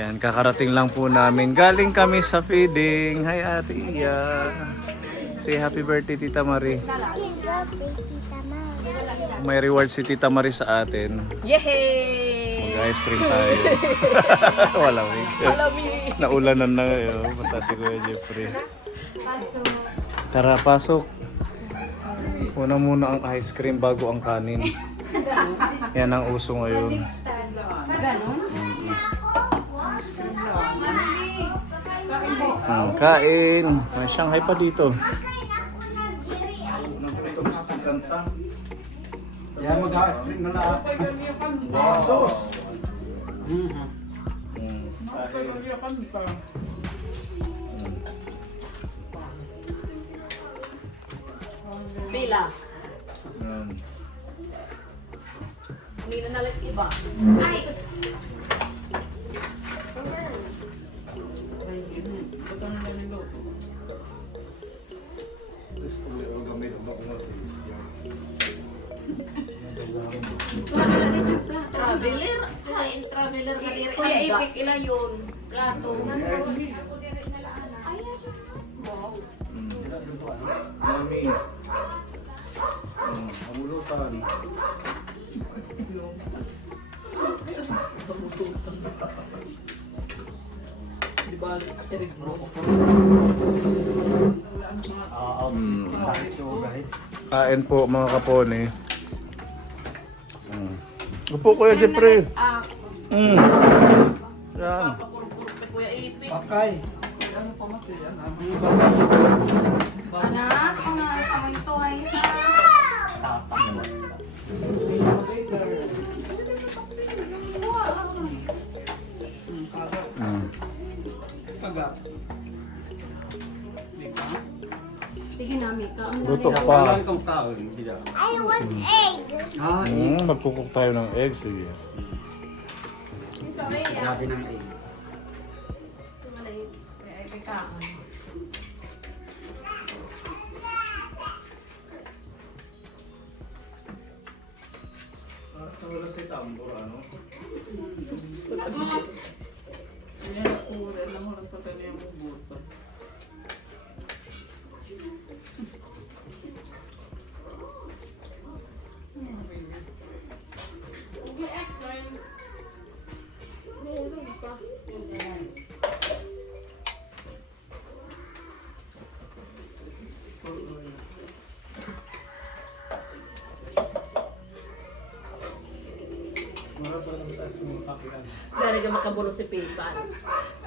Yan, kakarating lang po namin. Galing kami sa feeding. Hi, Ate Iya. Say happy birthday, Tita Marie. May reward si Tita Marie sa atin. Yehey! Mag-ice cream tayo. Wala mo. Naulanan na ngayon. Basta si Kuya Jeffrey. Tara, pasok. Una muna ang ice cream bago ang kanin. Yan ang uso ngayon. Kain. May Shanghai pa dito. Yan mag-ice cream na lahat. Sauce. Pila. Hindi na nalit iba. Ay! Traveler? Kain traveler na diri. Kuya Ipik, ila yun. Plato. Mami. Amulutan. Di ba? Erig bro. Kain po mga kapone. Upo Kuya Jeffrey. Yan. Kuya Ipik. Pakay. Anak, ang ito ay sige na, Mika. Luto pa. I want egg. Magkukok tayo ng eggs. Sige. Sabi ng egg. Wala si tambor, ano? Dahil ka makabulo si Pipan.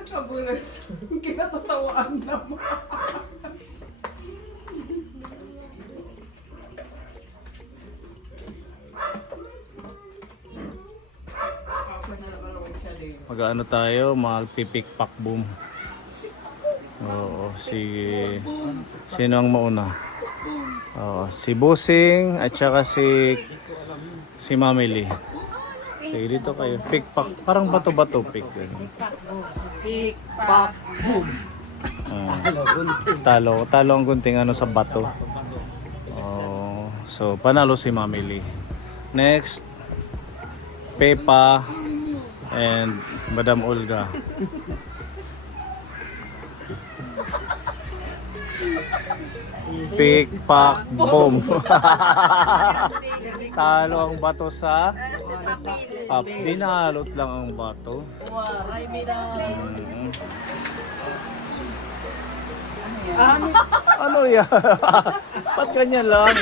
Kabulas. Kinatatawaan naman. Mag-ano tayo, magpipik-pak boom. Oo, sino ang mauna? Oo, si Busing at saka si Mamili. Sige, dito kayo. Pick-pack. Parang bato-bato pick. Pick-pack. Talo ang gunting ano sa bato. Oh, so panalo si Mamili. Next, Pepa and Madam Olga. Pick, pack, boom. Talo ang bato sa dinalot lang ang bato. Waray, Mira. Ano yan? Ba't ganyan lang?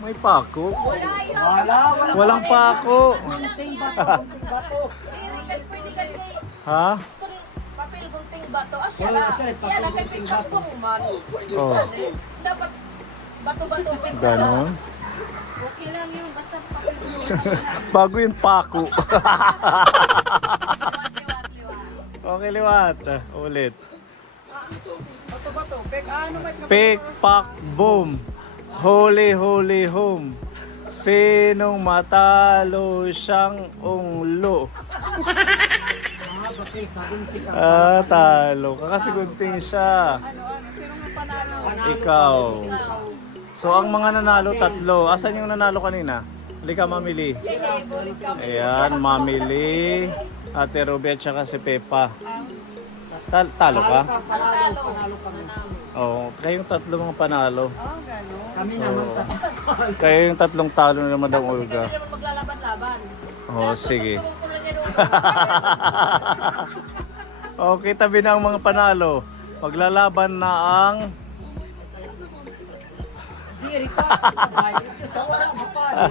May pako? Walang pako. Ha? Papel gunting bato. Asya na. Yan, nagkipicture ko man. Oh, Dapat bato-bato. ganon. Okay lang yun. Basta papel gunting. Bago yung pako. Okay, liwat. Ulit. Bato-bato. Pek, ano may Pick, pack, boom. Holy, holy, home. Sinong matalo siyang unglo? Talo ka kasi gunting siya. Ikaw. So ang mga nanalo tatlo. Asan yung nanalo kanina? Halika, mamili. Ayan, mamili. Ate Ruby at saka si Pepa. Talo ka? Panalo. Oo, kayong tatlo mga panalo. Oh, gano'n. Kami naman Kayo yung tatlong talo na Madam Olga. Hindi naman maglalaban-laban. Oo, sige. Tulong ko lang yan. Okay, tabi na ang mga panalo. Maglalaban na ang... Diri ka. Sabay. Sa wala mo pa.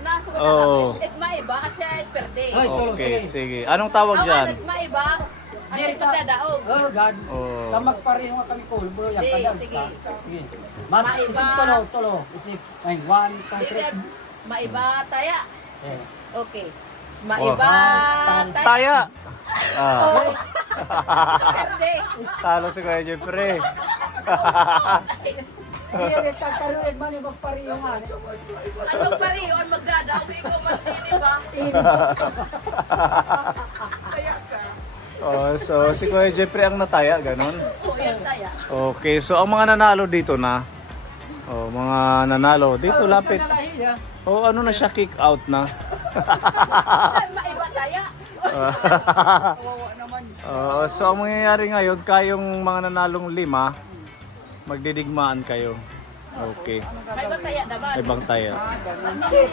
Nasulat Oo. na maiba siya ay perde. Ay, tulong, Okay, sige. sige. Anong tawag dyan? Maiba at Diri ka. pagdadaog. Oh, God. Oo. Magpareho nga kami kulbo. Yan, Sige, kada. sige. Sige. Maiba. Isip tulo. Isip. Ay, 1, 2, 3. Maiba taya. Eh. Okay. Maiba taya. Taya! Ah, Perde. talo si Kuya Jeffrey. Diri ka karuig man yung magpareho nga. Anong pariyon magdadaog? Ikaw matini ba? Kaya ka. Oh, so si Kuya Jeffrey ang nataya, ganon. Oo, yan taya. Okay, so ang mga nanalo dito na. Oh, mga nanalo dito lapit. Nalahiya. Oh, ano na siya, kick out na. Maiba taya. Kawawa naman. So ang mangyayari ngayon, kayong mga nanalong 5, magdidigmaan kayo. Okay, Maiba taya naman. may bang taya. Okay.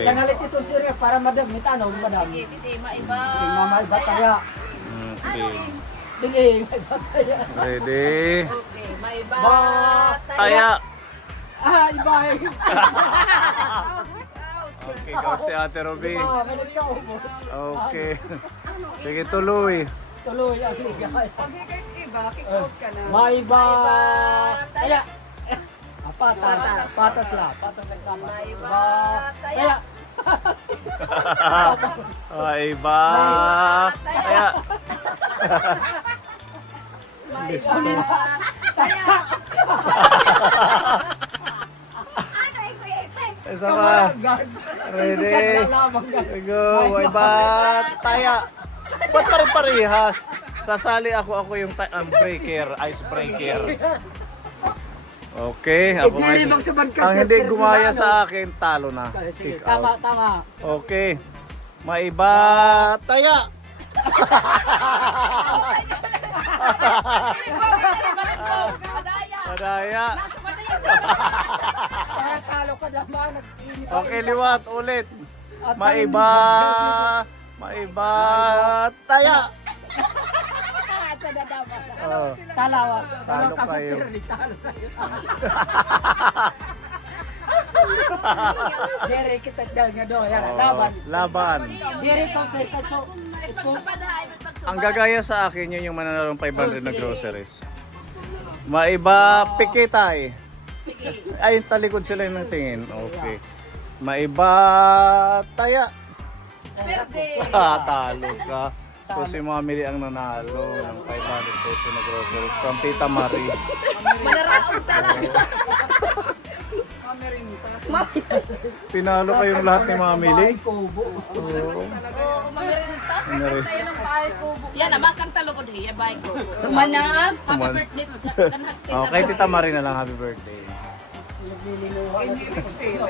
Sa ngalit ito sir para madagmit ano, madam. Sige, titi, maiba Mamay bataya. Okay. Dili, may bataya. Ready? Okay, maiba taya. Taya! Ah, ibay. Okay, go si Ate Ruby. Ah, galit ka ubos. Okay. Sige, tuloy. Tuloy ang ligay. Pag higit iba, kick out ka na. May ba? Taya. Patas. Patas lang. Patas lang tama. Maiba taya. Ay ba? Taya! Maiba taya. Isa pa. Guard. Ready? Lamang guard. Go. Ay ba? Taya! Ba't pare-parehas? Sasali ako yung breaker, ice breaker. Okay, ako nga. Hindi magsabad ka, Ang Sir hindi Ferdinand. gumaya sa akin, talo na. Sige, Kick tama, out. tama. Okay. Maiba taya. Madaya. Para talo ka naman. Nag-init. Okay, liwat ulit. Maiba. Maiba taya. Oh, Talawa. Talo ka, kayo. Pirli, talo kayo. Dere kita dahil nga do. Yan, laban. laban. Dere ko sa ikacho. Ito. Ang gagaya sa akin, yun yung mananalong 500 na groceries. Maiba pikitay. Ay, talikod sila yung tingin. Okay. Maiba taya. Perde. Talo ka. So si Mamili ang nanalo ng 500 peso na groceries from Tita Marie. Manaraog talaga. Pinalo kayong lahat ni Mamili. Kubo. Oo. Oo, mamirintas. Nari- Yan, namakang talo ko diya, bye ko. Manam, happy Kuman- birthday. Okay, Tita Marie na lang happy birthday. Hindi ko sila.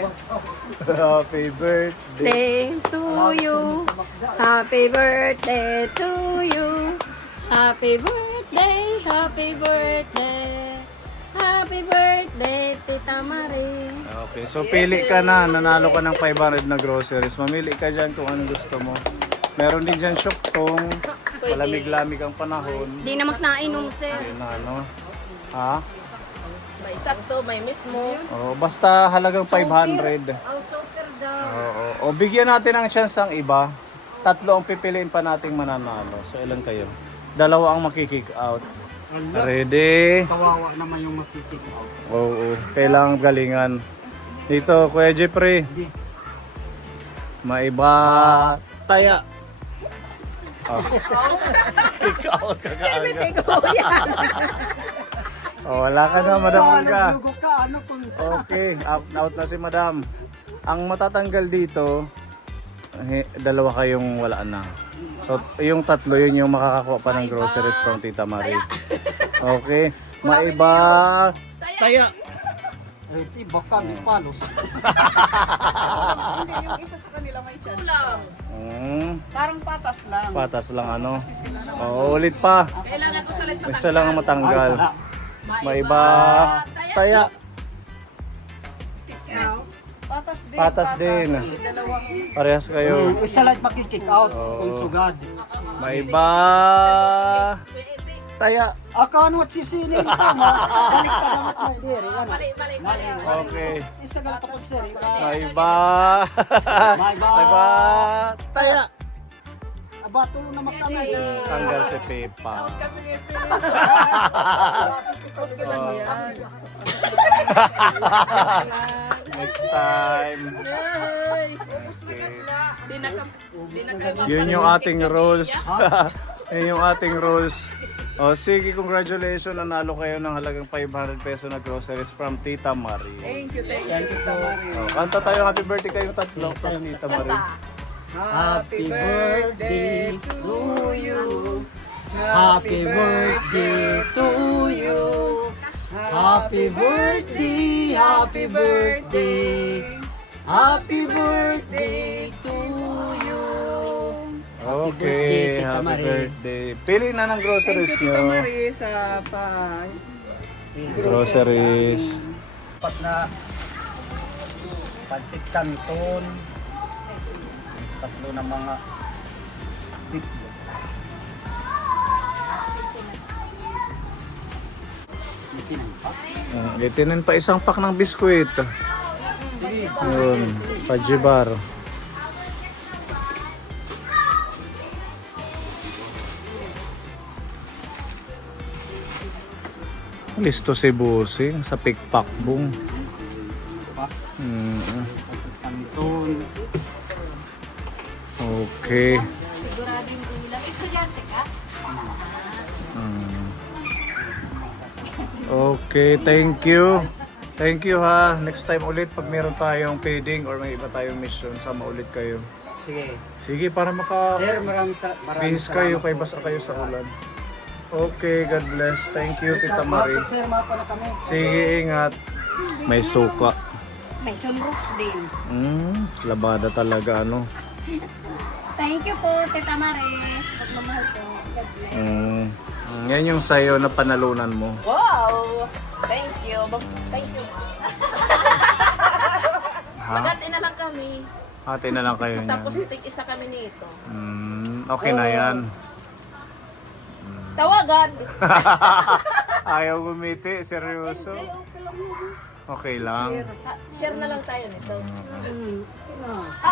Happy birthday. Birthday to you. Happy birthday to you. Happy birthday, happy birthday. Happy birthday, Tita Marie. Okay, so pili ka na. Nanalo ka ng 500 na groceries. Mamili ka dyan kung anong gusto mo. Meron din dyan syuktong. Malamig-lamig ang panahon. Di na maknainom, sir. Ayun na, ano? Ha? May sakto, may mismo. Oh, basta halagang 500. Oo. O bigyan natin ng chance ang iba. 3 ang pipiliin pa nating mananalo. So ilan kayo? 2 ang makikick out. Ready? Kawawa naman yung makikick out. Oo, kailangan galingan. Dito, Kuya Jeffrey. Maiba taya. Oh. Kick out ka kaagad. Oh, wala ka na, Madam Olga. Naglugo ka, ano kung... Okay, out na si Madam. Ang matatanggal dito, 2 kayong wala na. So, yung 3, yun yung makakakuha pa ng groceries from Tita Marie. Okay, maiba taya. Eh, baka may palos. Hindi, yung isa sa kanila may chance. Kulang. Parang patas lang. Patas lang ano. Oo, ulit pa. Kailangan ko salit sa Isa lang ang matanggal. Ay, Maiba. Taya. Patas din. Patas din. Dalawang Parehas kayo. isa lang makikick out Oo. kung sugad. Maiba. Taya. Ako ano at sisinin ko mo. Balik ka naman na diri. Ano? Mali. Okay. Isa ka tapos sir. Maiba. Maiba. Maiba. Taya. Aba, tulo na makamay. Tanggal si Pepa. Next time. Okay. Yun yung ating rules. Yun yung ating rules. O sige, congratulations. Nanalo kayo ng halagang 500 peso na groceries from Tita Marie. Thank you. O, kanta tayo happy birthday kayong tatlo from Tita Marie. Happy birthday to you. Happy birthday to you. Happy birthday, happy birthday. Happy birthday to you. Okay, Tita happy Marie. birthday. Pili na ng groceries Thank you, Tita nyo. Marie, sa Groceries. Pat na pansit canton. Tatlo na mga titlo. Itinin pa isang pack ng biskwit. Yun, pajibar. Listo si Busing sa pikpakbong. Pansit canton. Okay. Siguradong ulam. Estudyante ka? Okay, thank you. Thank you ha. Next time ulit pag meron tayong feeding or may iba tayong mission, sama ulit kayo. Sige. Sige, para maka Sir, maraming bihis kayo, kay basa kayo sa ulan. Okay, God bless. Thank you, Tita Marie. Sir, mapa na kami. Sige, ingat. May suka. May sunrooks din. Labada talaga ano. Thank you po, Tita Maris. Pagmamahal po. God bless. Yan yung sayo na panalunan mo. Wow! Thank you. Thank you. Magati na lang kami. Hati na lang kayo niyan. Tapos isa kami nito. Okay na yan. Tawagan! Ayaw gumiti, seryoso. Okay lang. Share na lang tayo nito.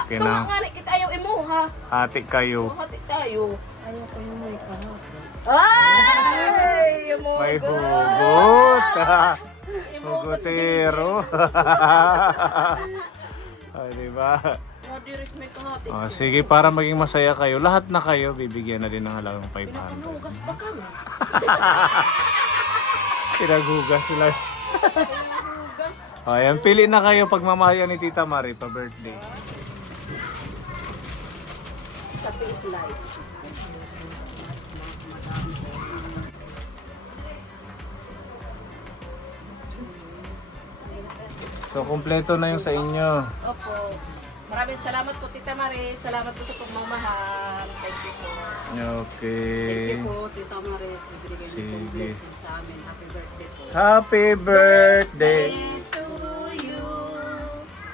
Okay na. Tumangali kita ayaw imuha. Hati kayo. Hati tayo. Ayaw ko yung may kahap. Ay! Imuha. May hugot. Hugotero. Diba? Direct may kahati. Sige, para maging masaya kayo, lahat na kayo, bibigyan na din ng halagang 500. Hugas pa kami. Pinaghugas sila. Hugas. Ayan, pili na kayo pagmamahayan ni Tita Marie pa birthday. Sa face light. So, kumpleto na yung sa inyo. Opo. Maraming salamat po, Tita Marie. Salamat po sa pagmamahal. Thank you po. Okay. po, Tita Maris. Ibigay niyo Sige. pong blessing sa amin. Happy birthday po. Happy birthday! To you.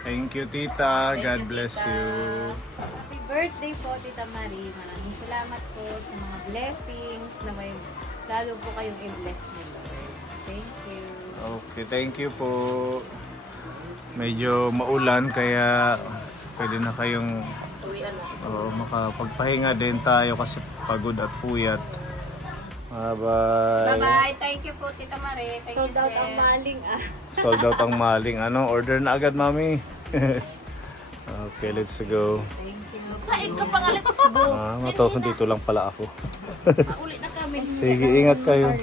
Thank you, Tita. God you, bless Tita. you. Happy birthday po, Tita Marie. Maraming salamat po sa mga blessings na may lalo po kayong i-bless ni Lord. Thank you. Okay, thank you po. Medyo maulan kaya pwede na kayong makapagpahinga din tayo kasi pagod at puyat. Bye-bye. Bye-bye. Thank you po, Tita Marie. Thank you, Sold out sir. ang maling Sold out ang maling. Ano? Order na agad, mami. Okay, let's go. Kain ka pa nga, let's go. Dito lang pala ako. Uli na kami. Sige, ingat kayo.